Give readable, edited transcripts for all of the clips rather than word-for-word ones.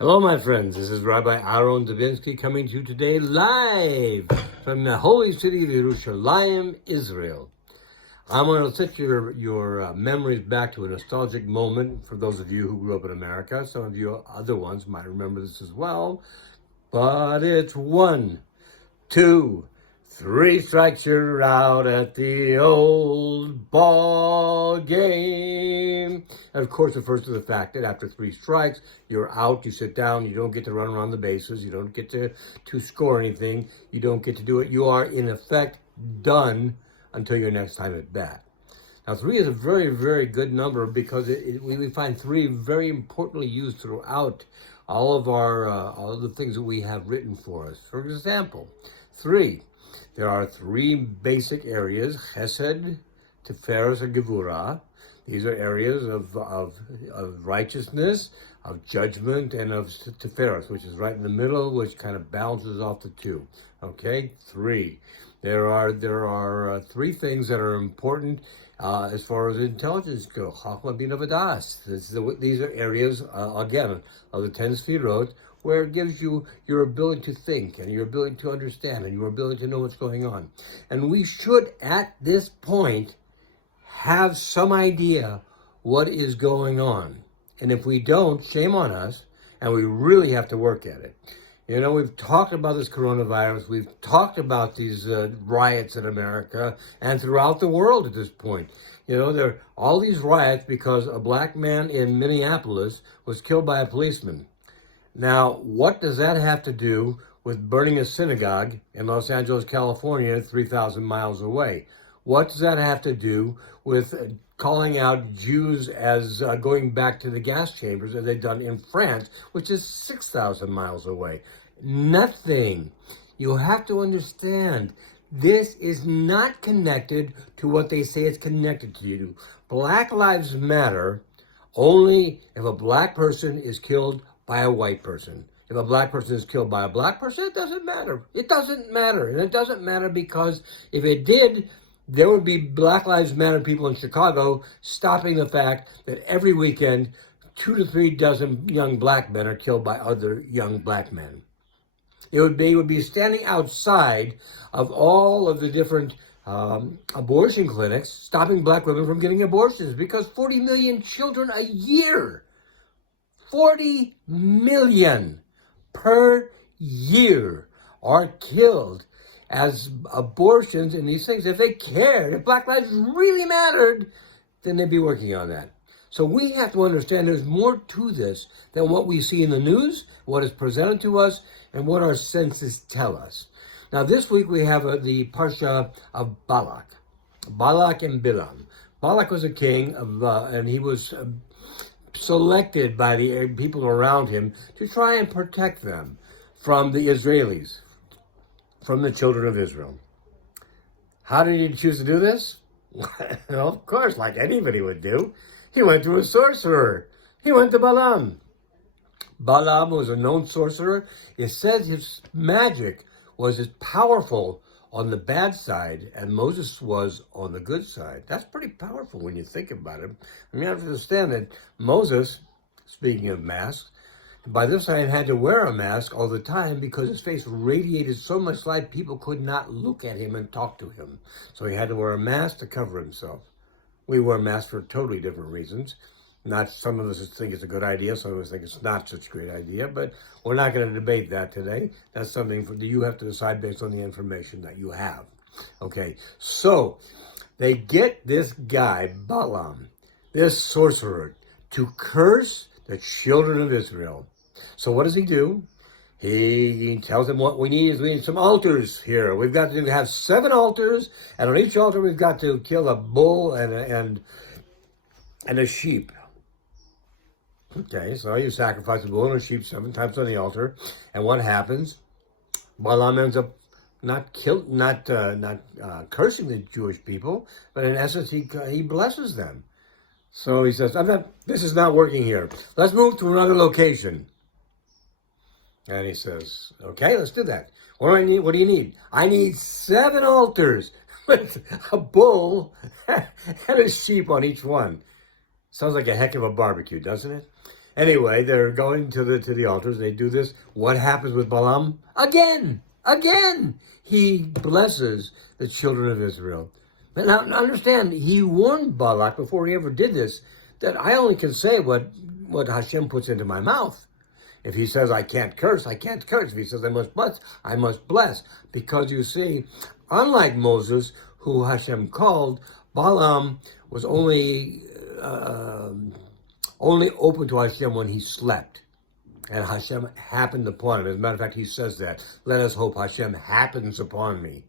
Hello, my friends. This is Rabbi Aharon Dobinsky coming to you today live from the holy city of Yerushalayim, Israel. I'm going to set your memories back to a nostalgic moment for those of you who grew up in America. Some of you other ones might remember this as well. But it's 1, 2, 3 strikes, you're out at the old ball game. And of course, the first is the fact that after 3 strikes, you're out, you sit down, you don't get to run around the bases, you don't get to score anything, you don't get to do it. You are, in effect, done until your next time at bat. Now, 3 is a very, very good number because we find 3 very importantly used throughout all of the things that we have written for us. For example, 3. There are 3 basic areas: Chesed, Tiferes, and Gevurah. These are areas of righteousness, of judgment, and of Tiferes, which is right in the middle, which kind of balances off the 2. Okay, 3. There are 3 things that are important as far as intelligence goes. Chachma, Bina, V'das. These are areas, again, of the 10 Sfirot, where it gives you your ability to think and your ability to understand and your ability to know what's going on. And we should, at this point, have some idea what is going on. And if we don't, shame on us, and we really have to work at it. You know, we've talked about this coronavirus. We've talked about these riots in America and throughout the world at this point. You know, there are all these riots because a black man in Minneapolis was killed by a policeman. Now, what does that have to do with burning a synagogue in Los Angeles, California, 3,000 miles away? What does that have to do with calling out Jews as going back to the gas chambers as they've done in France, which is 6,000 miles away? Nothing. You have to understand, this is not connected to what they say it's connected to. Black lives matter only if a black person is killed by a white person. If a black person is killed by a black person, it doesn't matter. It doesn't matter. And it doesn't matter because if it did, there would be Black Lives Matter people in Chicago stopping the fact that every weekend 2 to 3 dozen young black men are killed by other young black men. It would be standing outside of all of the different abortion clinics, stopping black women from getting abortions because 40 million children a year, 40 million per year are killed as abortions in these things. If they cared, if Black lives really mattered, then they'd be working on that. So we have to understand there's more to this than what we see in the news, what is presented to us, and what our senses tell us. Now, this week we have the Parsha of Balak and Bilam. Balak was a king, and he was selected by the people around him to try and protect them from the Israelis, from the children of Israel. How did he choose to do this? Well, of course, like anybody would do. He went to a sorcerer. He went to Balaam. Balaam was a known sorcerer. It says his magic was as powerful on the bad side, and Moses was on the good side. That's pretty powerful when you think about it. I mean, you have to understand that Moses, speaking of masks, by this time had to wear a mask all the time because his face radiated so much light people could not look at him and talk to him. So he had to wear a mask to cover himself. We wear masks for totally different reasons. Not some of us think it's a good idea, some of us think it's not such a great idea, but we're not going to debate that today. That's something you have to decide based on the information that you have. Okay, so they get this guy, Balaam, this sorcerer, to curse the children of Israel. So what does he do? He tells them what we need some altars here. We've got to have 7 altars, and on each altar we've got to kill a bull and a sheep. Okay, so you sacrifice a bull and a sheep 7 times on the altar, and what happens? Balaam ends up not cursing the Jewish people, but in essence he blesses them. So he says, this is not working here. Let's move to another location. And he says, okay, let's do that. What do I need? What do you need? I need 7 altars with a bull and a sheep on each one. Sounds like a heck of a barbecue, doesn't it? Anyway, they're going to the altars. They do this. What happens with Balaam? Again, he blesses the children of Israel. But now understand, he warned Balak before he ever did this that I only can say what Hashem puts into my mouth. If he says I can't curse, I can't curse. If he says I must bless. Because you see, unlike Moses, who Hashem called, Balaam was only open to Hashem when he slept. And Hashem happened upon him. As a matter of fact, he says that. Let us hope Hashem happens upon me.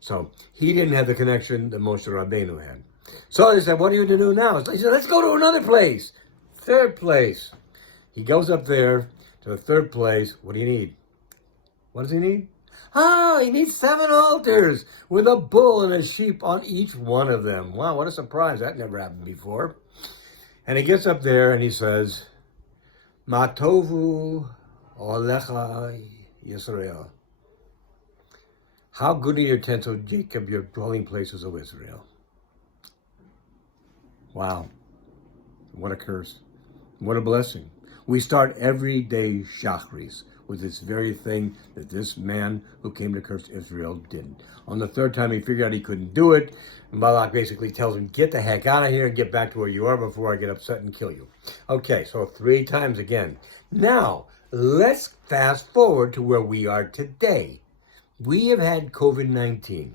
So he didn't have the connection that Moshe Rabbeinu had. So he said, what are you going to do now? He said, let's go to another place. Third place. He goes up there to the third place. What do you need? What does he need? He needs 7 altars with a bull and a sheep on each one of them. Wow, what a surprise. That never happened before. And he gets up there and he says, Ma tovu olecha Yisrael. How good are your tents, O Jacob, your dwelling places, O Israel. Wow. What a curse. What a blessing. We start every day Shachris with this very thing that this man who came to curse Israel didn't. On the third time, he figured out he couldn't do it. And Balak basically tells him, get the heck out of here and get back to where you are before I get upset and kill you. Okay, so 3 times again. Now, let's fast forward to where we are today. We have had COVID-19.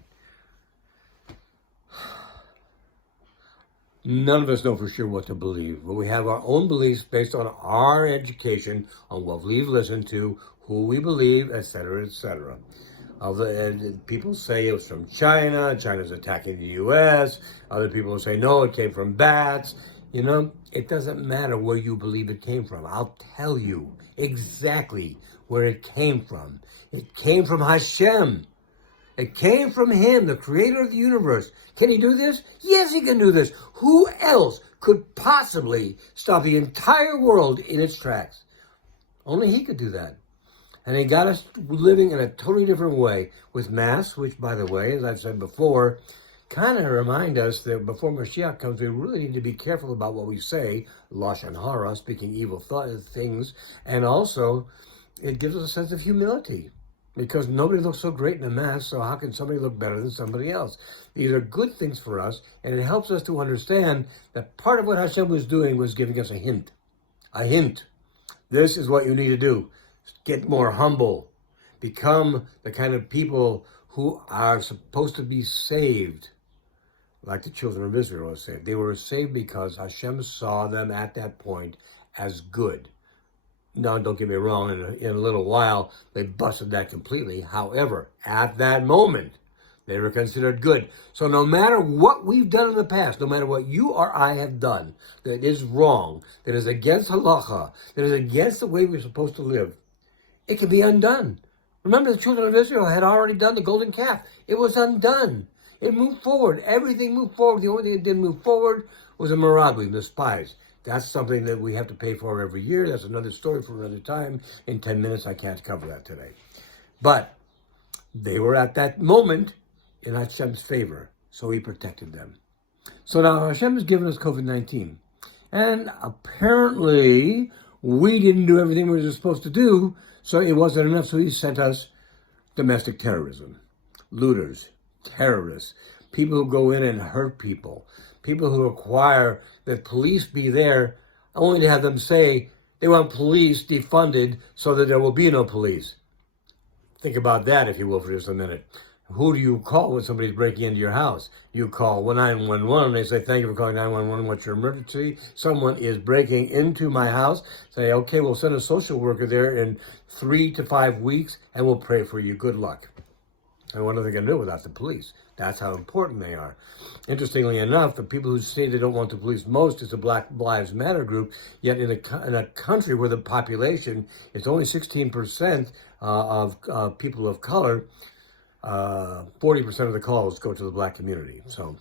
None of us know for sure what to believe, but we have our own beliefs based on our education, on what we've listened to, who we believe, etc., etc. People say it was from China. China's attacking the U.S. Other people say, no, it came from bats. You know, it doesn't matter where you believe it came from. I'll tell you exactly where it came from. It came from Hashem. It came from him, the creator of the universe. Can he do this? Yes, he can do this. Who else could possibly stop the entire world in its tracks? Only he could do that. And he got us living in a totally different way with masks, which, by the way, as I've said before, kind of remind us that before Mashiach comes, we really need to be careful about what we say, Lashon Hara, speaking evil things, and also it gives us a sense of humility. Because nobody looks so great in a mask, so how can somebody look better than somebody else? These are good things for us, and it helps us to understand that part of what Hashem was doing was giving us a hint. A hint. This is what you need to do. Get more humble. Become the kind of people who are supposed to be saved, like the children of Israel were saved. They were saved because Hashem saw them at that point as good. Now, don't get me wrong, in a little while, they busted that completely. However, at that moment, they were considered good. So no matter what we've done in the past, no matter what you or I have done that is wrong, that is against halacha, that is against the way we're supposed to live, it can be undone. Remember, the children of Israel had already done the golden calf. It was undone. It moved forward. Everything moved forward. The only thing that didn't move forward was the Meraglim, the spies. That's something that we have to pay for every year. That's another story for another time. In 10 minutes, I can't cover that today. But they were at that moment in Hashem's favor, so he protected them. So now Hashem has given us COVID-19. And apparently, we didn't do everything we were supposed to do, so it wasn't enough. So he sent us domestic terrorism, looters, terrorists, people who go in and hurt people, people who require that police be there only to have them say they want police defunded so that there will be no police. Think about that, if you will, for just a minute. Who do you call when somebody's breaking into your house? You call 911 and they say, thank you for calling 911. What's your emergency? Someone is breaking into my house. Say, okay, we'll send a social worker there in 3 to 5 weeks and we'll pray for you. Good luck. And what are they going to do without the police? That's how important they are. Interestingly enough, the people who say they don't want the police most is the Black Lives Matter group, yet in a country where the population is only 16% of people of color, 40% of the calls go to the black community. So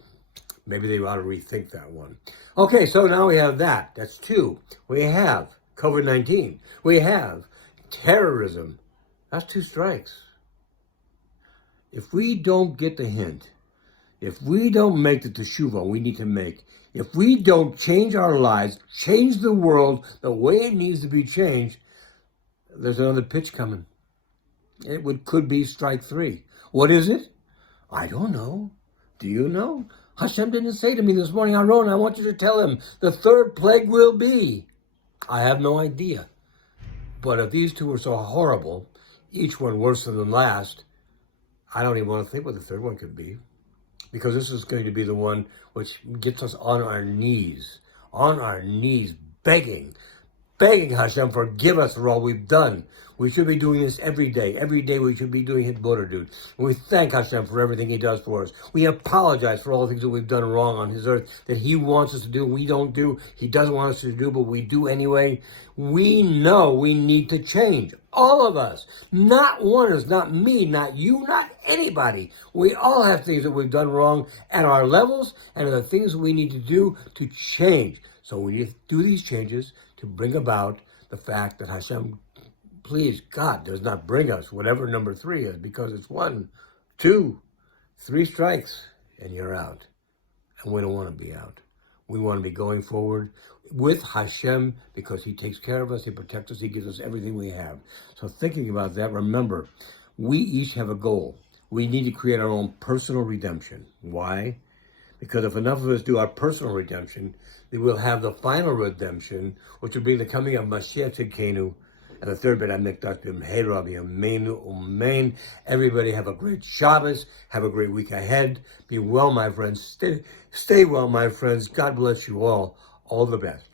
maybe they ought to rethink that one. Okay, so now we have that. That's 2. We have COVID-19. We have terrorism. That's 2 strikes. If we don't get the hint If we don't make the teshuvah we need to make, if we don't change our lives, change the world the way it needs to be changed, there's another pitch coming. Could be strike 3. What is it? I don't know. Do you know? Hashem didn't say to me this morning, Aharon, I want you to tell him the 3rd plague will be. I have no idea. But if these 2 are so horrible, each one worse than the last, I don't even want to think what the 3rd one could be. Because this is going to be the one which gets us on our knees, begging Hashem, forgive us for all we've done. We should be doing this every day. Every day we should be doing Hit Border Dude. And we thank Hashem for everything He does for us. We apologize for all the things that we've done wrong on His earth, that He wants us to do, we don't do. He doesn't want us to do, but we do anyway. We know we need to change. All of us. Not one is not me, not you, not anybody. We all have things that we've done wrong at our levels, and are the things we need to do to change. So we need to do these changes to bring about the fact that Hashem, please, God, does not bring us whatever number 3 is, because it's 1, 2, 3 strikes, and you're out. And we don't want to be out. We want to be going forward with Hashem, because He takes care of us, He protects us, He gives us everything we have. So thinking about that, remember, we each have a goal. We need to create our own personal redemption. Why? Because if enough of us do our personal redemption, then we'll have the final redemption, which will be the coming of Mashiach Tzidkenu, and the 3rd bit Amikdash. Hey, Rabbi, Amen. Everybody have a great Shabbos. Have a great week ahead. Be well, my friends. Stay well, my friends. God bless you all. All the best.